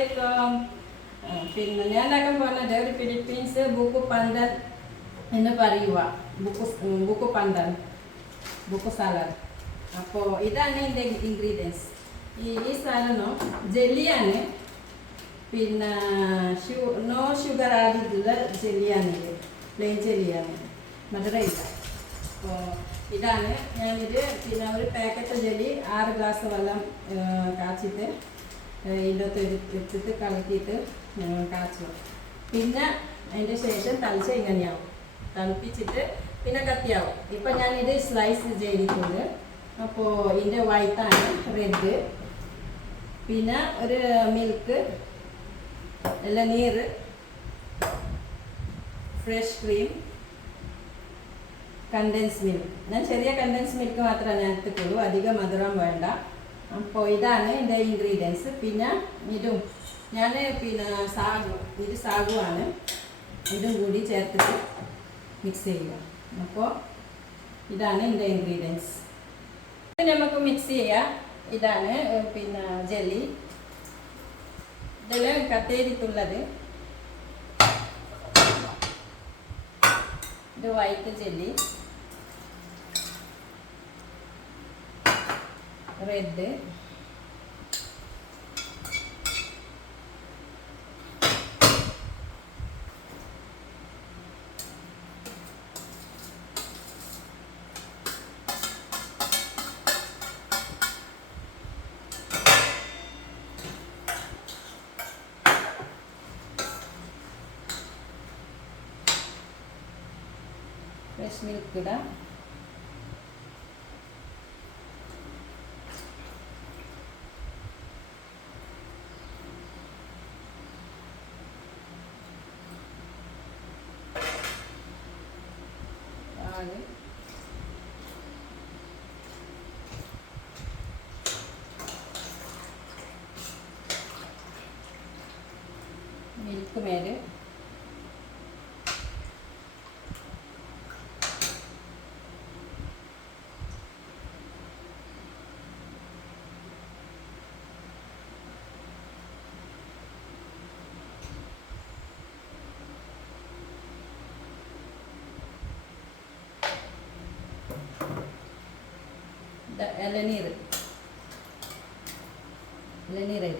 Assalamualaikum. പിന്നെ ഞാൻ ഉണ്ടാക്കാൻ പോകുന്നത് ഒരു ഫിലിപ്പീൻസ് ബുക്ക് പന്തൻ എന്ന് പറയുക. ബുക്ക് പന്തൻ, ബുക്ക് സാലഡ്. അപ്പോൾ ഇതാണ് ഇതിൻ്റെ ഇൻഗ്രീഡിയൻസ്. ഈ സാധനം ജെല്ലിയാണ്. പിന്നെ നോ ഷുഗർ ആഡ് ചെയ്തിട്ടുള്ള ജെല്ലിയാണ്. ഇത് പ്ലെയിൻ ജെല്ലിയാണ്, മധുരയില്ല. അപ്പോൾ ഇതാണ് ഞാനിത്. പിന്നെ ഒരു പാക്കറ്റ് ജെല്ലി 6 ഗ്ലാസ് വെള്ളം കാച്ചിട്ട് ഇതിൻ്റെ അകത്ത് എടുത്തിട്ട് കലക്കിയിട്ട് കാച്ചുക. പിന്നെ അതിൻ്റെ ശേഷം തളിച്ച് ഇങ്ങനെയാവും. തണുപ്പിച്ചിട്ട് പിന്നെ കത്തിയാവും. ഇപ്പം ഞാനിത് സ്ലൈസ് ചെയ്തിട്ടുണ്ട്. അപ്പോൾ ഇതിൻ്റെ വൈറ്റാണ് റെഡ്. പിന്നെ ഒരു മിൽക്ക്, ഇളനീർ, ഫ്രഷ് ക്രീം, കണ്ടൻസ് മിൽക്ക്. ഞാൻ ചെറിയ കണ്ടൻസ് മിൽക്ക് മാത്രമേ ഞാൻ എടുത്തിട്ടുള്ളൂ, അധികം മധുരം വേണ്ട. അപ്പോൾ ഇതാണ് എൻ്റെ ഇൻഗ്രീഡിയൻസ്. പിന്നെ ഇതും ഞാൻ പിന്നെ ഇത് സാഗുവാണ്. ഇതും കൂടി ചേർത്തിട്ട് മിക്സ് ചെയ്യുക. അപ്പോൾ ഇതാണ് എൻ്റെ ഇൻഗ്രീഡിയൻസ്. നമുക്ക് മിക്സ് ചെയ്യാം. ഇതാണ് പിന്നെ ജെല്ലി. ഇതെല്ലാം കട്ട് ചെയ്തിട്ടുള്ളത്. ഇത് white jelly, red, fresh milk ഇടാം. മിൽക്ക് മേല്, ഇളനീർ, ഇളനീരരി,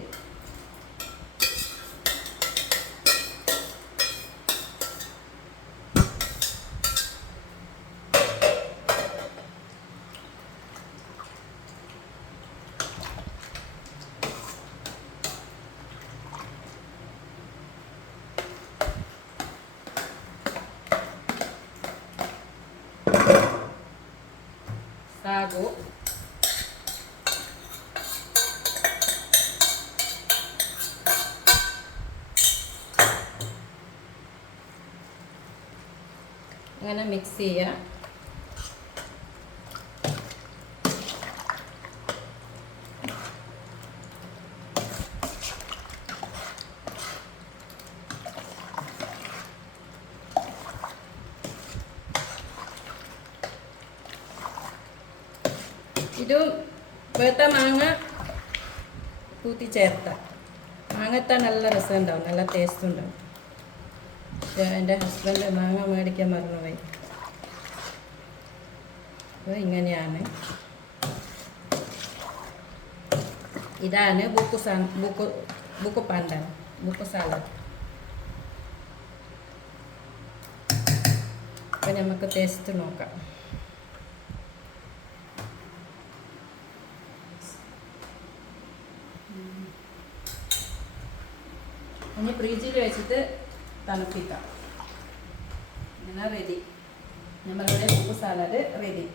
സാഗു, അങ്ങനെ മിക്സ് ചെയ്യുക. ഇതും വേത്ത മാങ്ങ കൂട്ടി ചേർത്ത മാങ്ങത്താൻ നല്ല രസം ഉണ്ടാവും, നല്ല ടേസ്റ്റ് ഉണ്ടാവും. പക്ഷേ എൻ്റെ ഹസ്ബൻഡ് മാങ്ങ മേടിക്കാൻ മറന്നുപോയി. അപ്പോൾ ഇങ്ങനെയാണ്. ഇതാണ് ബുക്ക് പന്തൻ, ബുക്ക് സാലഡ്. അപ്പോൾ നമുക്ക് ടേസ്റ്റ് നോക്കാം. ഇനി ഫ്രിഡ്ജിൽ വെച്ചിട്ട് തണുപ്പിക്കാം. ഇങ്ങനെ റെഡി. നമ്മളുടെ ബുക്ക് സാലഡ് റെഡി.